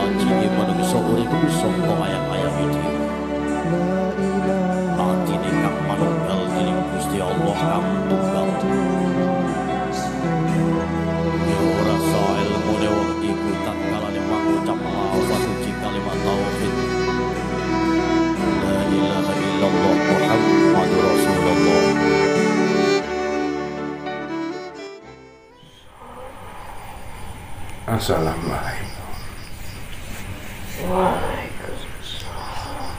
Haji menungso urip sangka ayam-ayam iki. Atine kang manunggal dening Gusti Allah kang tunggal. Ya ora sae ilmune wong iku tatkalane mangucap lafaz suci kalimat tauhid. La ilaha illallah Muhammadur Rasulullah. Assalamualaikum. Waalaikumsalam.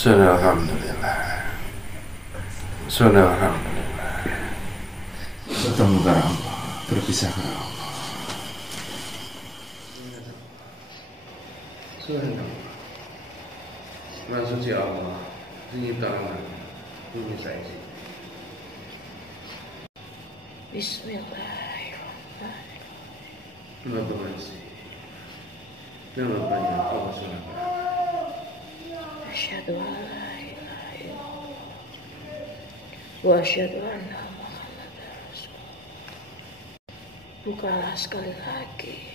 Alhamdulillah. Alhamdulillah. Bertemu karena Allah, berpisah karena Allah. Subhanallah. Maha suci Allah, penciptaan bumi saya. Bismillahirrahmanirrahim. Terima kasih. Terima banyak Allah SWT. Asyhadu an la ilaha illallah wa asyhadu anna Muhammadar Rasulullah. Bukalah sekali lagi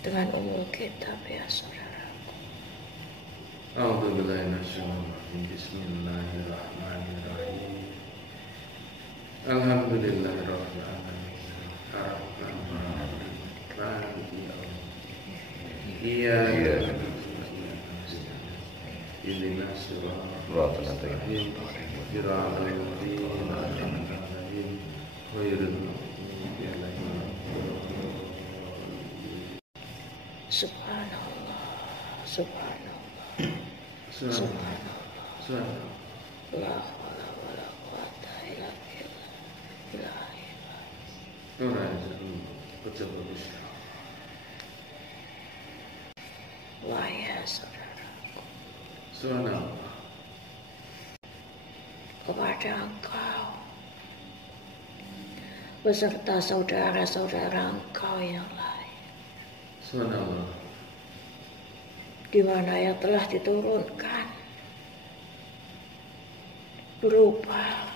dengan umul kitab ya saudaraku. A'udzubillahi minasyaitonir Bismillahirrahmanirrahim. Alhamdulillahirabbil alamin. Ar-Rahmanir-Rahim. Maliki yaumiddin. Iyyaka na'budu wa iyyaka nasta'in. Ihdinas siratal mustaqim. Siratal ladzina an'amta 'alaihim ghairil maghdubi 'alaihim waladdallin. Subhanallah, subhanallah, Subhanallah. Subhanallah. la haula wala quwata illa billah. Ora itu coba bisa. Wahai saudaraku, Subhanallah. kepada engkau beserta saudara-saudara engkau yang lain, Subhanallah. di mana yang telah diturunkan berupa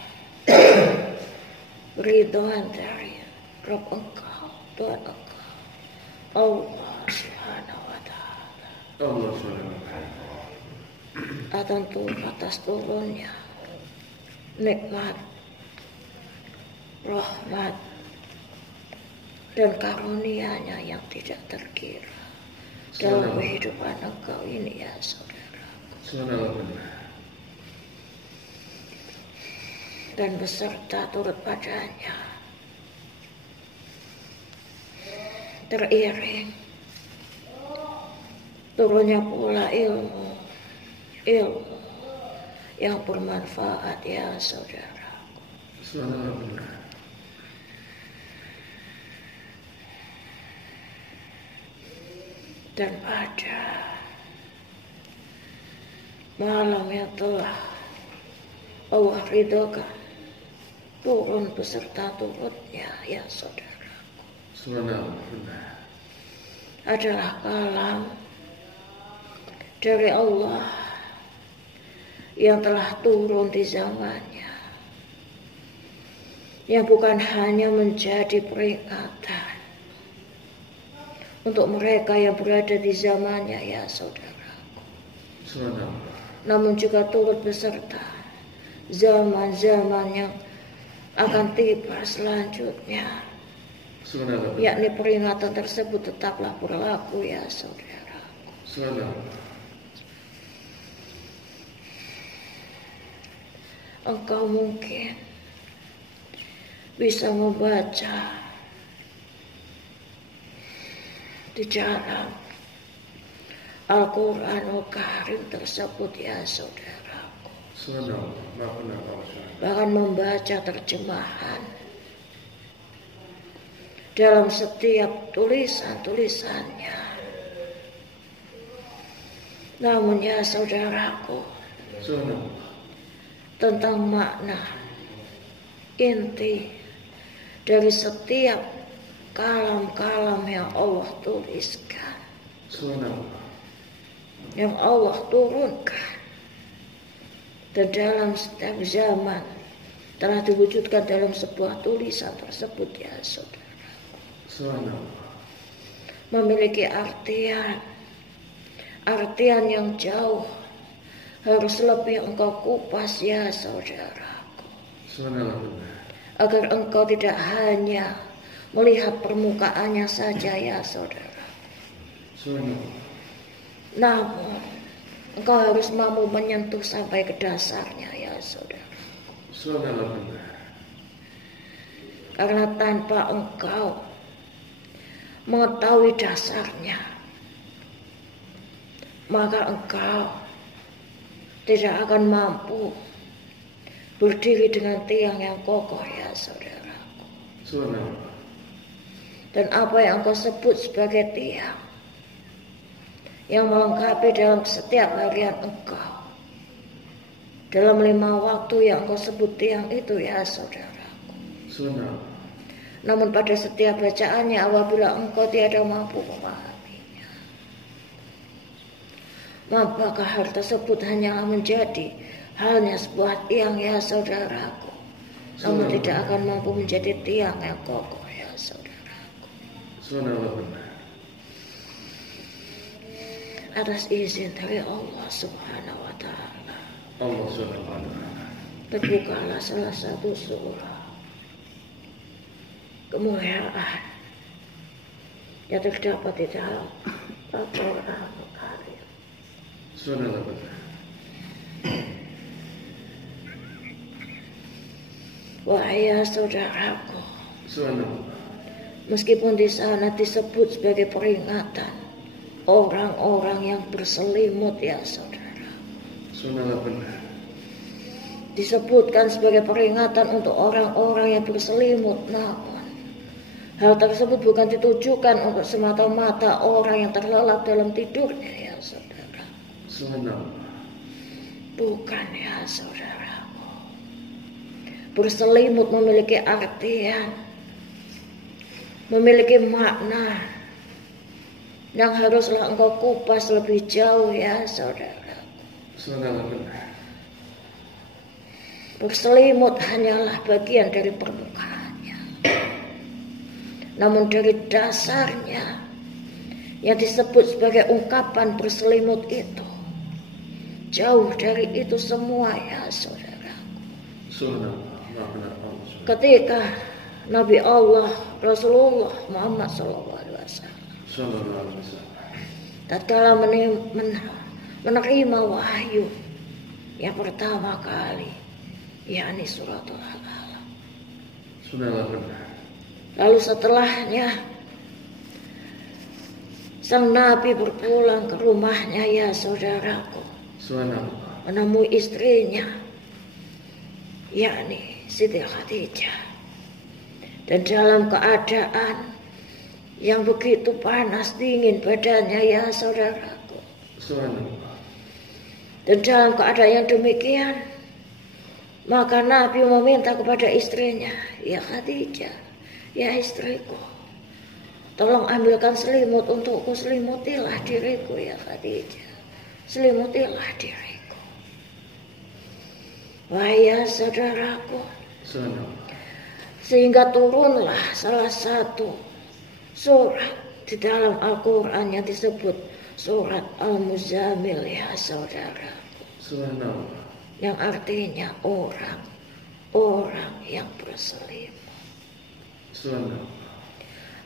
ridhoan dari Rabb engkau, Tuhan engkau, Allah Subhanahu wa Ta'ala, Allah SWT. tentu atas turunnya nikmat, rahmat, dan karunia-Nya yang tidak terkira dalam kehidupan engkau ini ya saudaraku, Subhanallah. dan beserta turut padanya teriring turunnya pula ilmu yang bermanfaat ya saudaraku. Subhanallah. Dan pada malam yang telah Allah ridhokan turun beserta turutnya ya saudaraku, Subhanallah. adalah kalam dari Allah yang telah turun di zamannya, yang bukan hanya menjadi peringatan untuk mereka yang berada di zamannya ya saudaraku, Subhanallah. namun juga turut beserta zaman-zaman yang akan tiba selanjutnya, Subhanallah. yakni peringatan tersebut tetaplah berlaku ya saudaraku. Subhanallah. Engkau mungkin bisa membaca di dalam Al-Quranul Karim tersebut ya saudaraku, Subhanallah. bahkan membaca terjemahan dalam setiap tulisan-tulisannya. Namun ya saudaraku, Subhanallah. tentang makna inti dari setiap kalam-kalam yang Allah tuliskan, Subhanallah. yang Allah turunkan, dan dalam setiap zaman telah diwujudkan dalam sebuah tulisan tersebut ya saudara. memiliki artian yang jauh. Harus lebih engkau kupas ya saudaraku, agar engkau tidak hanya melihat permukaannya saja ya saudara, namun engkau harus mampu menyentuh sampai ke dasarnya ya saudara. Karena tanpa engkau mengetahui dasarnya, maka engkau tidak akan mampu berdiri dengan tiang yang kokoh ya saudaraku. Dan apa yang engkau sebut sebagai tiang yang melengkapi dalam setiap harian engkau, dalam 5 waktu yang engkau sebut tiang itu ya saudaraku. Namun pada setiap bacaannya, apabila engkau tiada mampu memahaminya, maka hal tersebut hanyalah menjadi halnya sebuah tiang ya saudaraku, namun tidak akan mampu menjadi tiang yang kokoh ya saudaraku. Atas izin dari Allah Subhanahu wa Ta'ala, terbukalah salah satu surah kemuliaan yang terdapat di dalam Al-Quran Al-Karim. Wahai saudaraku, meskipun di sana disebut sebagai peringatan orang-orang yang berselimut ya saudara, disebutkan sebagai peringatan untuk orang-orang yang berselimut, namun hal tersebut bukan ditujukan untuk semata-mata orang yang terlelap dalam tidurnya ya saudara. Bukan ya saudaraku. Berselimut memiliki artian, memiliki makna yang haruslah engkau kupas lebih jauh ya saudara. Berselimut hanyalah bagian dari permukaannya, namun dari dasarnya yang disebut sebagai ungkapan berselimut itu jauh dari itu semua ya saudara. Ketika Nabi Allah Rasulullah Muhammad SAW tatkala menerima wahyu yang pertama kali, yakni suratul Al-Alaq, lalu setelahnya sang Nabi berpulang ke rumahnya ya saudaraku, menemui istrinya, yakni Siti Khadijah, dan dalam keadaan yang begitu panas dingin badannya ya saudaraku, dan dalam keadaan yang demikian, maka Nabi meminta kepada istrinya, ya Khadijah, ya istriku, tolong ambilkan selimut untukku, selimutilah diriku ya Khadijah, selimutilah diriku. Wahai saudaraku, sehingga turunlah salah satu surat di dalam Al-Quran yang disebut surat Al-Muzammil ya saudaraku, yang artinya orang yang berselimut.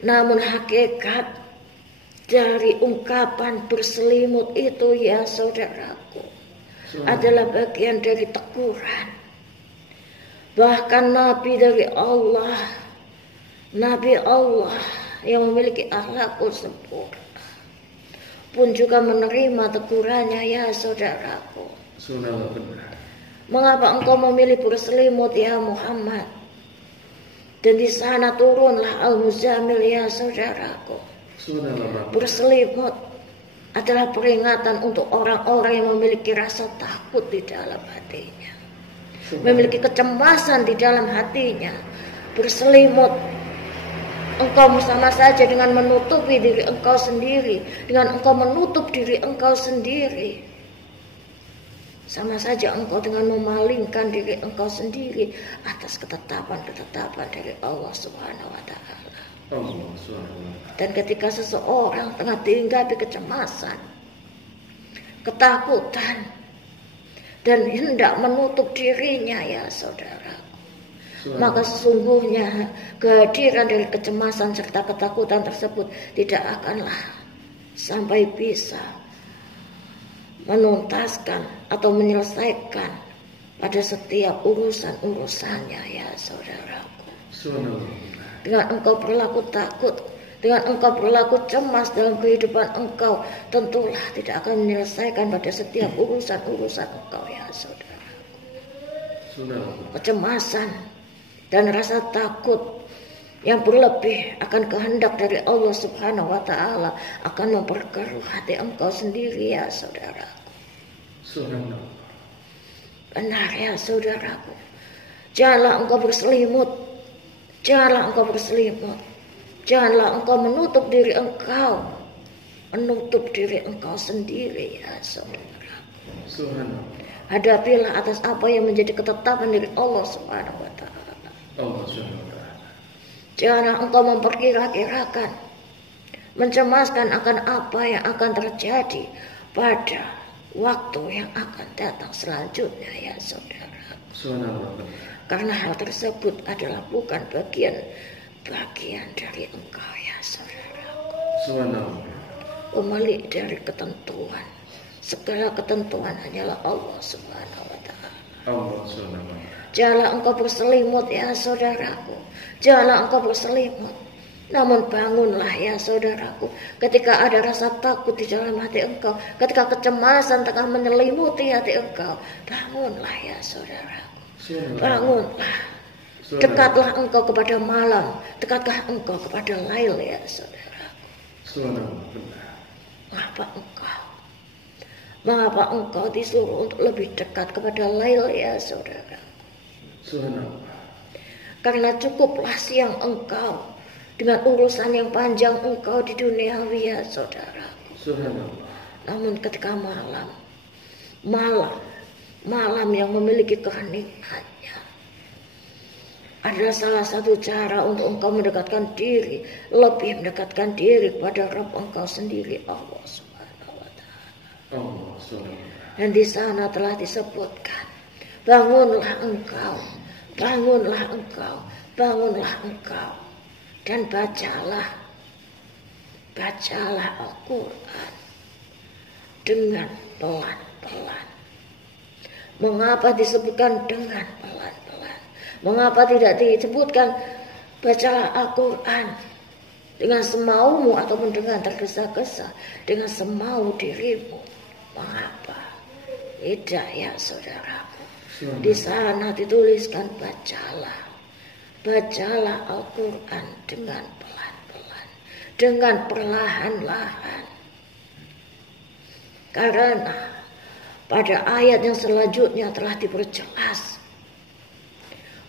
Namun hakikat dari ungkapan berselimut itu ya saudaraku adalah bagian dari teguran. Bahkan Nabi dari Allah, Nabi Allah yang memiliki akhlakul sempurna pun juga menerima tegurannya ya saudaraku. Mengapa engkau memilih berselimut ya Muhammad? Dan di sana turunlah Al-Muzammil ya saudaraku. Berselimut adalah peringatan untuk orang-orang yang memiliki rasa takut di dalam hatinya, memiliki kecemasan di dalam hatinya. Berselimut, engkau sama saja dengan menutupi diri engkau sendiri, dengan engkau menutup diri engkau sendiri. Sama saja engkau dengan memalingkan diri engkau sendiri atas ketetapan-ketetapan dari Allah Subhanahu wa Ta'ala. Dan ketika seseorang tengah dihinggapi kecemasan, ketakutan, dan hendak menutup dirinya ya saudara, maka sesungguhnya kehadiran dari kecemasan serta ketakutan tersebut tidak akanlah sampai bisa menuntaskan atau menyelesaikan pada setiap urusan-urusannya ya saudaraku. Dengan engkau berlaku takut, dengan engkau berlaku cemas dalam kehidupan engkau, tentulah tidak akan menyelesaikan pada setiap urusan-urusan engkau ya saudara. Kecemasan dan rasa takut yang berlebih akan kehendak dari Allah Subhanahu wa Ta'ala akan memperkeruh hati engkau sendiri ya saudaraku. Benar ya saudaraku. Janganlah engkau berselimut. Janganlah engkau berselimut. Janganlah engkau menutup diri engkau. Menutup diri engkau sendiri ya saudara. Hadapilah atas apa yang menjadi ketetapan dari Allah Subhanahu wa Ta'ala. Janganlah engkau memperkira-kirakan, mencemaskan akan apa yang akan terjadi pada waktu yang akan datang selanjutnya ya saudara. Karena hal tersebut adalah bukan bagian dari engkau ya saudara. Pemilik dari ketentuan, segala ketentuan hanyalah Allah Subhanahu wa Ta'ala. Janganlah engkau berselimut ya saudaraku. Janganlah engkau berselimut. Namun bangunlah ya saudaraku. Ketika ada rasa takut di dalam hati engkau, ketika kecemasan tengah menyelimuti hati engkau, bangunlah ya saudaraku. Bangunlah. Dekatlah engkau kepada malam. Dekatkah engkau kepada lail ya saudaraku. Mengapa engkau disuruh untuk lebih dekat kepada lail ya saudara? Karena cukuplah siang engkau dengan urusan yang panjang engkau di dunia ya saudara. Namun ketika malam yang memiliki keheningannya adalah salah satu cara untuk engkau mendekatkan diri, lebih mendekatkan diri kepada Rabb engkau sendiri Allah Subhanahu wa Ta'ala. Dan di sana telah disebutkan, bangunlah engkau, dan bacalah Al-Quran dengan pelan-pelan. Mengapa disebutkan dengan pelan-pelan? Mengapa tidak disebutkan bacalah Al-Quran dengan semaumu ataupun dengan tergesa-gesa, dengan semau dirimu? Mengapa? Tidak ya saudaraku. Di sana dituliskan bacalah Al-Quran dengan pelan-pelan, dengan perlahan-lahan. Karena pada ayat yang selanjutnya telah diperjelas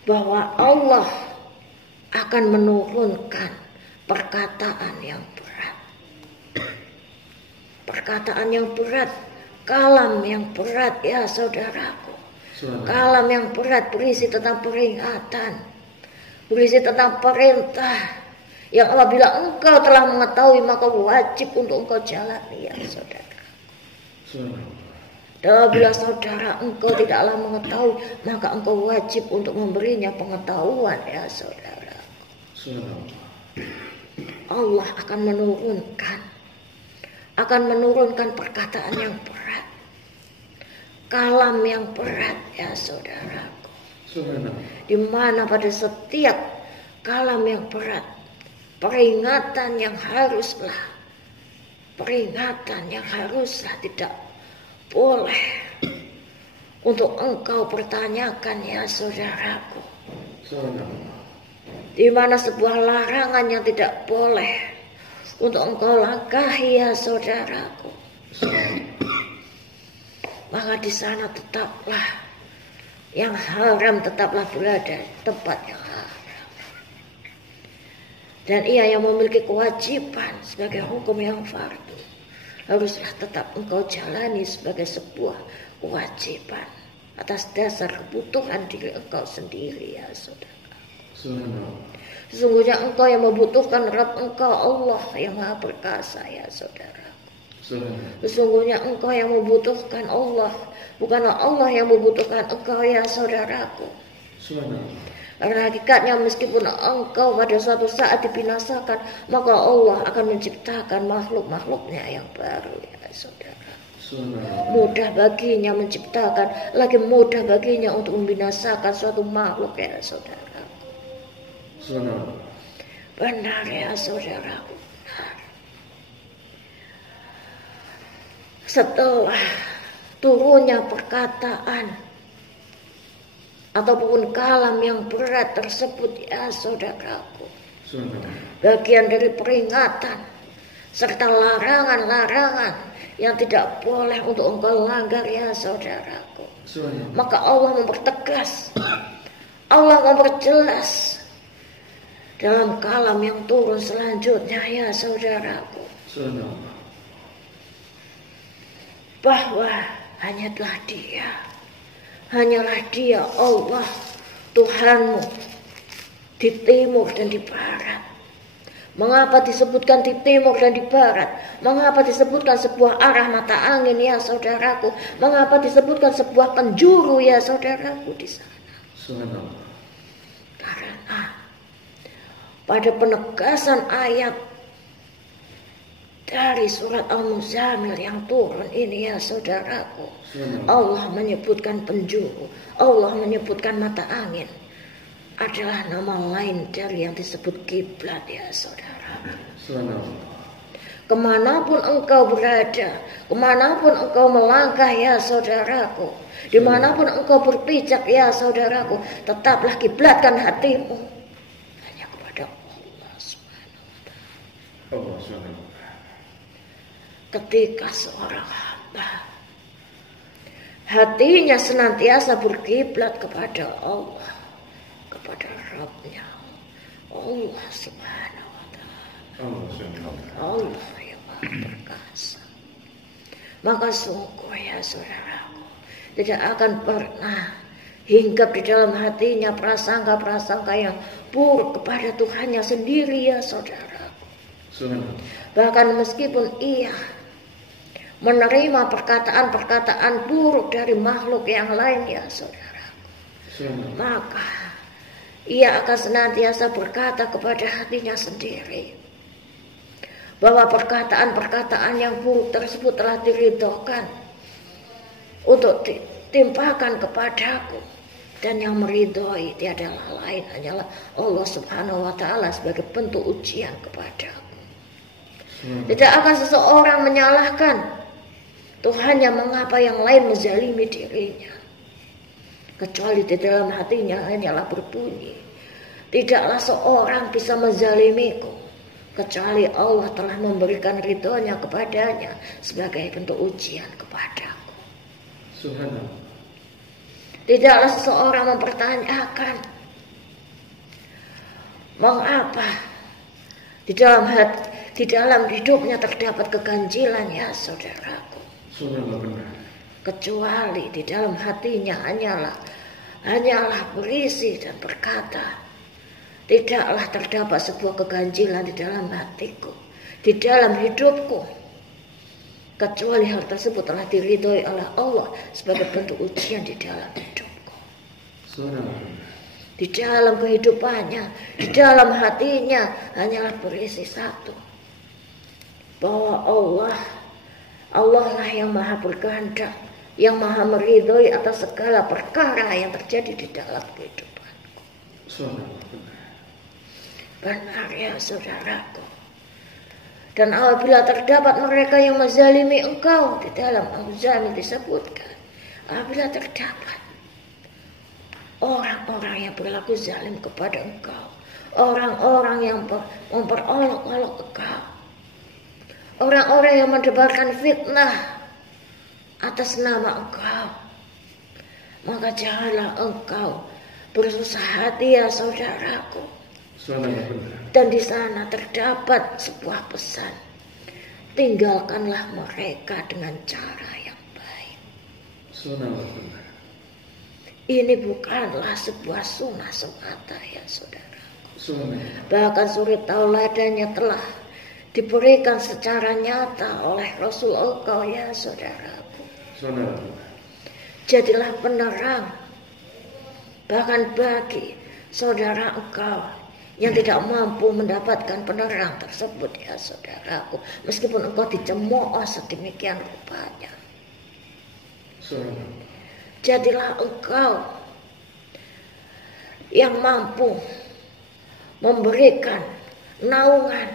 bahwa Allah akan menurunkan perkataan yang berat. Perkataan yang berat, kalam yang berat ya saudaraku. Kalam yang berat berisi tentang peringatan, berisi tentang perintah yang apabila engkau telah mengetahui maka wajib untuk engkau jalani ya saudara. Dan apabila saudara engkau tidaklah mengetahui maka engkau wajib untuk memberinya pengetahuan ya saudara. Allah akan menurunkan perkataan yang berat, kalam yang berat ya saudaraku. Di mana pada setiap kalam yang berat, peringatan yang haruslah tidak boleh untuk engkau pertanyakan ya saudaraku. Di mana sebuah larangan yang tidak boleh untuk engkau langkahi ya saudaraku. Maka di sana tetaplah yang haram tetaplah berada di tempat yang haram. Dan ia yang memiliki kewajiban sebagai hukum yang fardu haruslah tetap engkau jalani sebagai sebuah kewajiban atas dasar kebutuhan diri engkau sendiri ya saudara. Sesungguhnya engkau yang membutuhkan Rabb engkau Allah yang maha perkasa ya saudara. Sesungguhnya engkau yang membutuhkan Allah, bukanlah Allah yang membutuhkan engkau ya saudaraku. Karena hakikatnya meskipun engkau pada suatu saat dibinasakan, maka Allah akan menciptakan makhluk-makhluknya yang baru ya saudara. Mudah baginya menciptakan, lagi mudah baginya untuk membinasakan suatu makhluk ya saudara. Benar ya saudaraku. Setelah turunnya perkataan ataupun kalam yang berat tersebut ya saudaraku, bagian dari peringatan serta larangan-larangan yang tidak boleh untuk engkau langgar ya saudaraku, maka Allah mempertegas, Allah memperjelas dalam kalam yang turun selanjutnya ya saudaraku, bahwa hanyalah Dia Allah Tuhanmu di timur dan di barat. Mengapa disebutkan di timur dan di barat? Mengapa disebutkan sebuah arah mata angin ya saudaraku? Mengapa disebutkan sebuah penjuru ya saudaraku di sana? Karena pada penegasan ayat dari surat Al-Muzammil yang turun ini ya saudaraku, Allah menyebutkan penjuru, Allah menyebutkan mata angin adalah nama lain dari yang disebut kiblat ya saudara. Kemanapun engkau berada, kemanapun engkau melangkah ya saudaraku, dimanapun engkau berpijak ya saudaraku, tetaplah kiblatkan hatimu hanya kepada Allah Subhanahu wa Ta'ala. Ketika seorang hamba hatinya senantiasa berkiblat kepada Allah, kepada Rabb-Nya, Allah Subhanahu wa Ta'ala, Allah yang maha perkasa, maka sungguh ya saudaraku, tidak akan pernah hinggap di dalam hatinya prasangka-prasangka yang buruk kepada Tuhannya sendiri ya saudaraku. Bahkan meskipun ia menerima perkataan-perkataan buruk dari makhluk yang lain ya saudara, maka ia akan senantiasa berkata kepada hatinya sendiri bahwa perkataan-perkataan yang buruk tersebut telah diridhokan untuk ditimpakan kepadaku, dan yang meridhoi tiadalah lain hanyalah Allah Subhanahu wa Ta'ala sebagai bentuk ujian kepadaku. Tidak akan seseorang menyalahkan Tuhannya mengapa yang lain menzalimi dirinya, kecuali di dalam hatinya hanyalah berbunyi, tidaklah seorang bisa menzalimiku kecuali Allah telah memberikan ridhonya kepadanya sebagai bentuk ujian kepadaku. Tidaklah seseorang mempertanyakan mengapa di dalam hidupnya terdapat keganjilan ya saudaraku, kecuali di dalam hatinya hanyalah berisi dan berkata, tidaklah terdapat sebuah keganjilan di dalam hatiku, di dalam hidupku, kecuali hal tersebut telah diridhoi oleh Allah sebagai bentuk ujian di dalam hidupku. Di dalam kehidupannya, di dalam hatinya hanyalah berisi satu, bahwa Allah lah yang maha berkehendak, yang maha meridhoi atas segala perkara yang terjadi di dalam kehidupanku. Benar ya saudaraku. Dan apabila terdapat mereka yang menzalimi engkau, di dalam Al-Muzammil disebutkan, apabila terdapat orang-orang yang berlaku zalim kepada engkau, orang-orang yang memperolok-olok engkau, orang-orang yang mendebarkan fitnah atas nama engkau, maka janganlah engkau bersusah hati ya saudaraku. Dan di sana terdapat sebuah pesan, tinggalkanlah mereka dengan cara yang baik. Ini bukanlah sebuah sunnah semata ya saudara. Sunnah. Bahkan suri tauladannya telah diberikan secara nyata oleh Rasul engkau ya saudaraku. Sunnah. Jadilah penerang bahkan bagi saudara engkau yang tidak mampu mendapatkan penerang tersebut ya saudaraku. Meskipun engkau dicemooh sedemikian rupanya. Sunnah. Jadilah engkau yang mampu memberikan naungan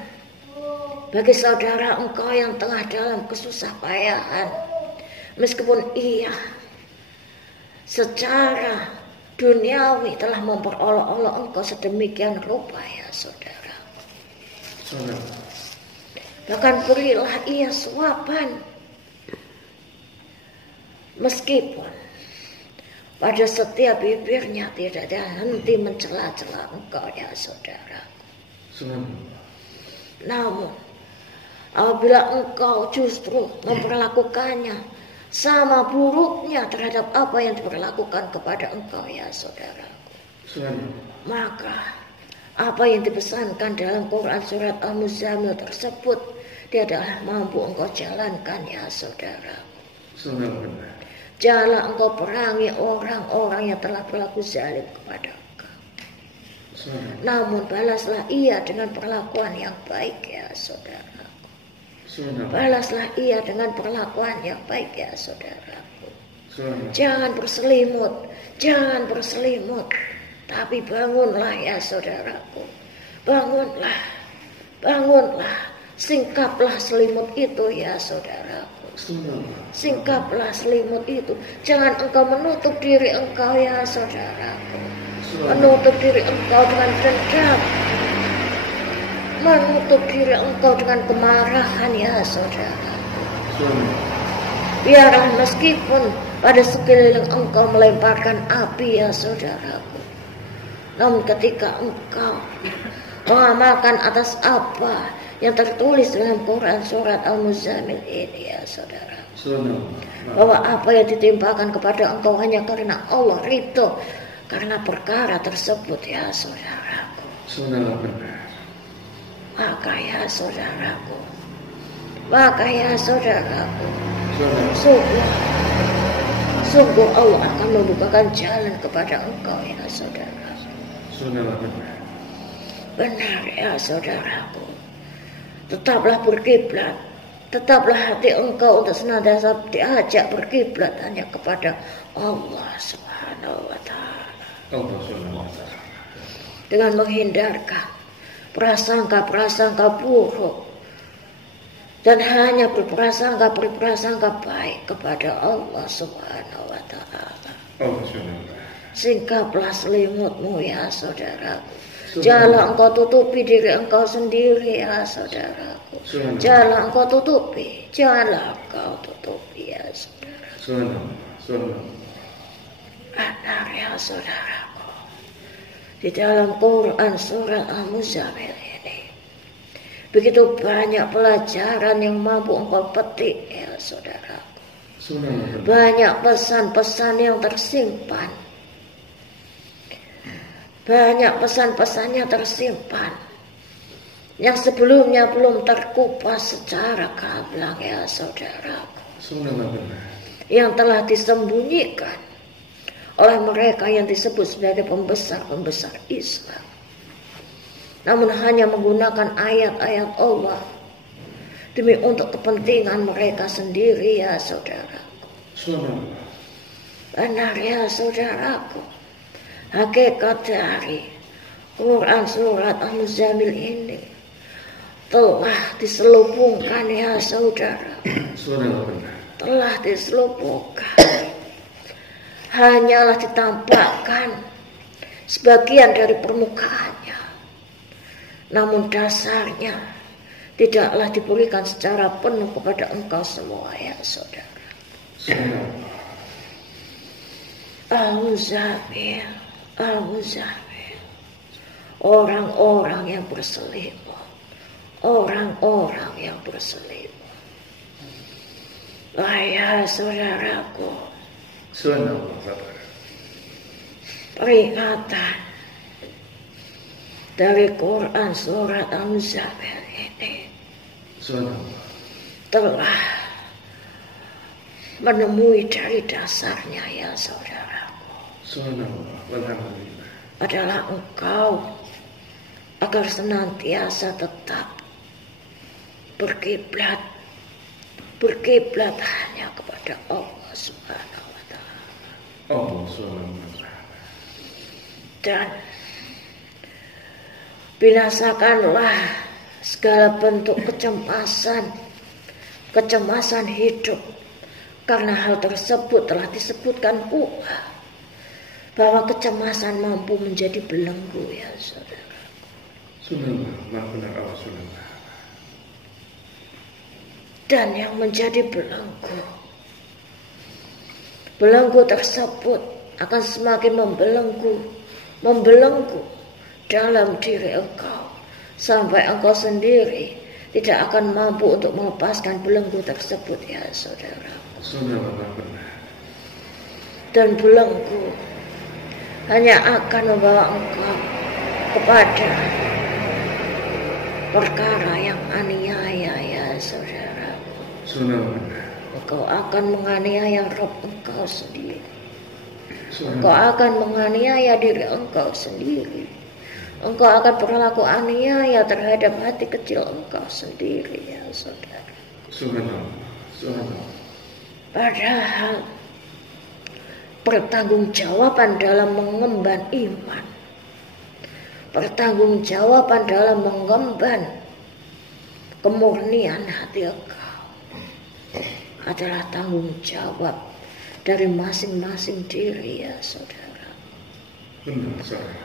bagi saudara engkau yang tengah dalam kesusahpayahan. Meskipun ia secara duniawi telah memperolok-olok engkau sedemikian rupa ya saudara. Bahkan berilah ia suapan. Meskipun pada setiap bibirnya tidak ada henti mencela-cela engkau ya saudara. Namun apabila engkau justru memperlakukannya sama buruknya terhadap apa yang diperlakukan kepada engkau ya saudaraku, maka apa yang dipesankan dalam Quran surat Al-Muzammil tersebut tidaklah mampu engkau jalankan ya saudaraku. Janganlah engkau perangi orang-orang yang telah berlaku zalim kepada engkau. Namun balaslah ia dengan perlakuan yang baik ya saudaraku. Balaslah ia dengan perlakuan yang baik ya saudaraku. Jangan berselimut, tapi bangunlah ya saudaraku. Bangunlah, singkaplah selimut itu ya saudaraku. Singkaplah selimut itu. Jangan engkau menutup diri engkau ya saudaraku. Menutup diri engkau dengan dendam, menutup diri engkau dengan kemarahan ya saudaraku. Biarlah meskipun pada sekeliling engkau melemparkan api ya saudaraku, namun ketika engkau mengamalkan atas apa yang tertulis dalam Quran surat Al-Muzammil ini ya saudara, bahwa apa yang ditimpakan kepada engkau hanya karena Allah ridho karena perkara tersebut ya saudaraku. Maka ya saudaraku, sungguh Allah akan membukakan jalan kepada engkau ya saudara. Benar ya saudaraku. Tetaplah berkiblat. Tetaplah hati engkau untuk senantiasa diajak berkiblat hanya kepada Allah Subhanahu wa Ta'ala. Dengan menghindarkan prasangka-prasangka buruk dan hanya berprasangka baik kepada Allah Subhanahu wa Ta'ala. Singkaplah selimutmu ya saudara. Janganlah engkau tutupi diri engkau sendiri ya saudaraku. Janganlah engkau tutupi ya saudara. Benar ya saudaraku. Di dalam Quran surat Al-Muzammil ini begitu banyak pelajaran yang mampu engkau petik ya saudaraku. Banyak pesan-pesan yang tersimpan. Banyak pesan-pesannya tersimpan yang sebelumnya belum terkupas secara gamblang ya saudaraku, yang telah disembunyikan oleh mereka yang disebut sebagai pembesar-pembesar Islam, namun hanya menggunakan ayat-ayat Allah demi untuk kepentingan mereka sendiri ya saudaraku. Benar ya saudaraku. Hakikat dari Quran surat Al-Muzammil ini telah diselubungkan ya saudara. Telah diselubungkan. Hanyalah ditampakkan sebagian dari permukaannya. Namun dasarnya tidaklah diberikan secara penuh kepada engkau semua ya saudara. Al-Muzammil. Orang-orang yang berselimut. Ya saudaraku. peringatan dari Quran surat Al-Muzammil ini telah menemui dari dasarnya ya saudaraku. Adalah engkau agar senantiasa tetap berkiblat hanya kepada Allah Subhanahu wa Ta'ala. Dan binasakanlah segala bentuk kecemasan hidup, karena hal tersebut telah disebutkan pula bahwa kecemasan mampu menjadi belenggu ya saudara. Dan yang menjadi belenggu tersebut akan semakin membelenggu dalam diri engkau sampai engkau sendiri tidak akan mampu untuk melepaskan belenggu tersebut ya saudara. Dan belenggu hanya akan membawa engkau kepada perkara yang aniaya ya saudara. Engkau akan menganiaya Rabb engkau sendiri. Engkau akan menganiaya diri engkau sendiri. Engkau akan berlaku aniaya terhadap hati kecil engkau sendiri ya saudara. Padahal pertanggungjawaban dalam mengemban iman, pertanggungjawaban dalam mengemban kemurnian hati engkau adalah tanggung jawab dari masing-masing diri ya saudara.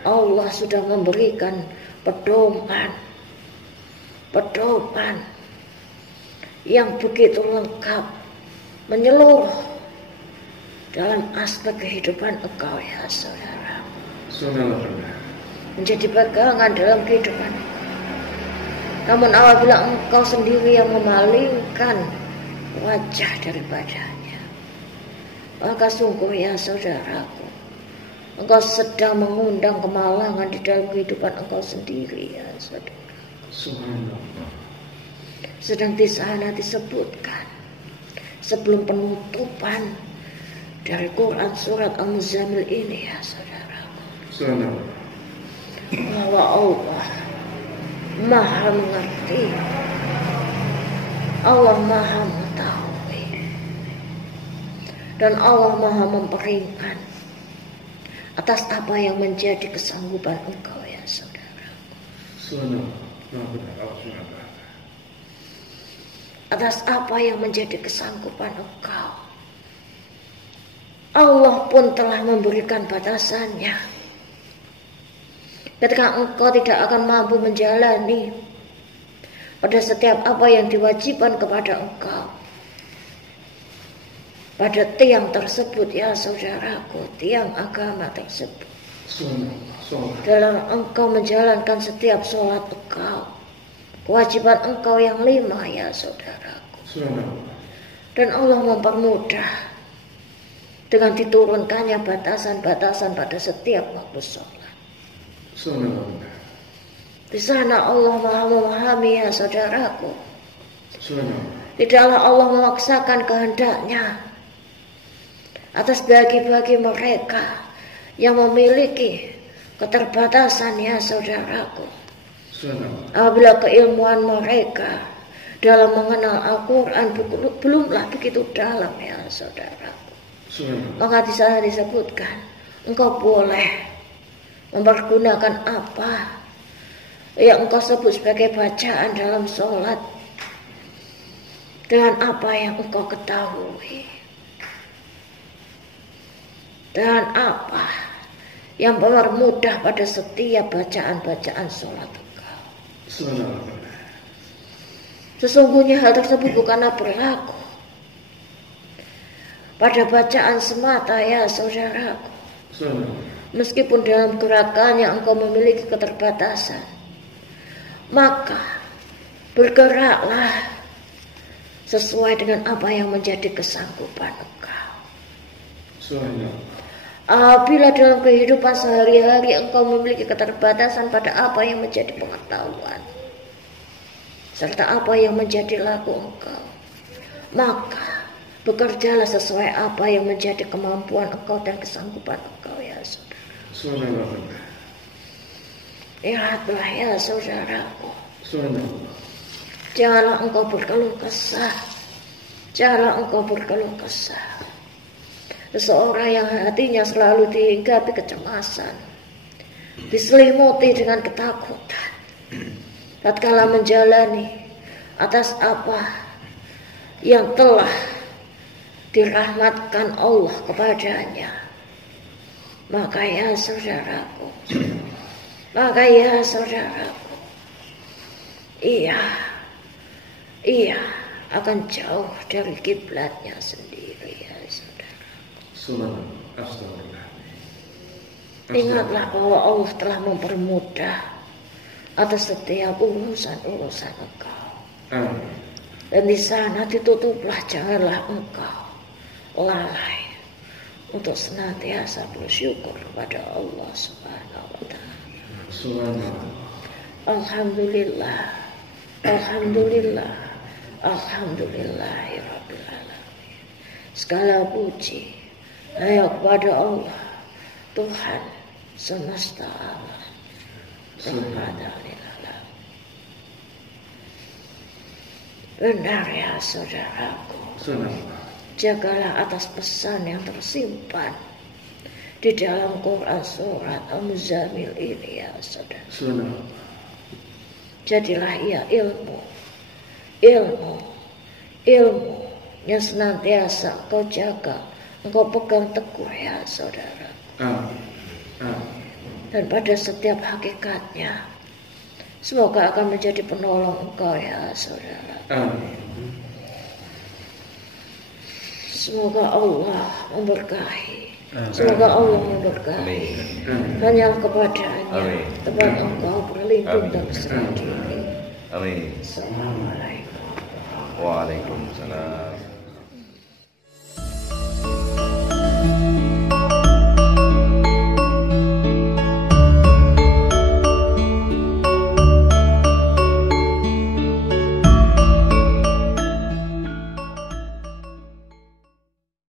Allah sudah memberikan pedoman yang begitu lengkap, menyeluruh dalam aspek kehidupan engkau ya saudara. Menjadi pegangan dalam kehidupan. Namun apabila engkau sendiri yang memalingkan wajah daripadanya, maka sungguh ya saudaraku, engkau sedang mengundang kemalangan di dalam kehidupan engkau sendiri ya saudara. Sedang di sana disebutkan sebelum penutupan dari Quran surat Al-Muzammil ini ya saudaraku, bahwa Allah Maha mengerti, Allah Maha mengetahui, dan Allah Maha memperingat atas apa yang menjadi kesanggupan engkau ya saudara. Atas apa yang menjadi kesanggupan engkau, Allah pun telah memberikan batasannya. Ketika engkau tidak akan mampu menjalani pada setiap apa yang diwajibkan kepada engkau, pada tiang tersebut ya saudaraku, tiang agama tersebut, dalam engkau menjalankan setiap sholat engkau, kewajiban engkau yang 5 ya saudaraku, dan Allah mempermudah dengan diturunkannya batasan-batasan pada setiap waktu sholat. Di sana Allah Maha memahami ya saudaraku. Tidaklah Allah memaksakan kehendaknya atas bagi-bagi mereka yang memiliki keterbatasan ya saudaraku. Apabila keilmuan mereka dalam mengenal Al-Quran belumlah begitu dalam ya saudaraku, maka di sana disebutkan engkau boleh mempergunakan apa yang engkau sebut sebagai bacaan dalam sholat dengan apa yang engkau ketahui, dengan apa yang mempermudah pada setiap bacaan-bacaan sholat engkau. Sesungguhnya hal tersebut bukanlah berlaku pada bacaan semata ya saudaraku. Meskipun dalam gerakannya engkau memiliki keterbatasan, maka bergeraklah sesuai dengan apa yang menjadi kesanggupan engkau. Apabila dalam kehidupan sehari-hari engkau memiliki keterbatasan pada apa yang menjadi pengetahuan serta apa yang menjadi laku engkau, maka bekerjalah sesuai apa yang menjadi kemampuan engkau dan kesanggupan engkau ya saudara. Ingatlah ya saudaraku, janganlah engkau berkeluh kesah. Janganlah engkau berkeluh kesah. Seseorang yang hatinya selalu dihinggapi kecemasan, diselimuti dengan ketakutan, tatkala menjalani atas apa yang telah dirahmatkan Allah kepadanya, maka ya saudaraku, ia akan jauh dari kiblatnya sendiri ya saudara. Ingatlah bahwa Allah telah mempermudah atas setiap urusan-urusan engkau. Dan di sana ditutuplah, janganlah engkau lalai untuk senantiasa bersyukur kepada Allah Subhanahu wa Ta'ala. Alhamdulillah, alhamdulillah, alhamdulillahirabbil alamin. Segala puji hanya kepada Allah, Tuhan semesta alam. Benar ya saudaraku, jagalah atas pesan yang tersimpan di dalam Quran surat Al-Muzammil ini ya saudara. Jadilah ia ilmu yang senantiasa kau jaga, engkau pegang teguh ya saudara. Dan pada setiap hakikatnya semoga akan menjadi penolong engkau ya saudara. Semoga Allah memberkahi. Semoga Allah memberkahi. Hanyalah kepadanya tempat engkau berlindung dan berserah diri. Amin. Assalamualaikum. Waalaikumsalam.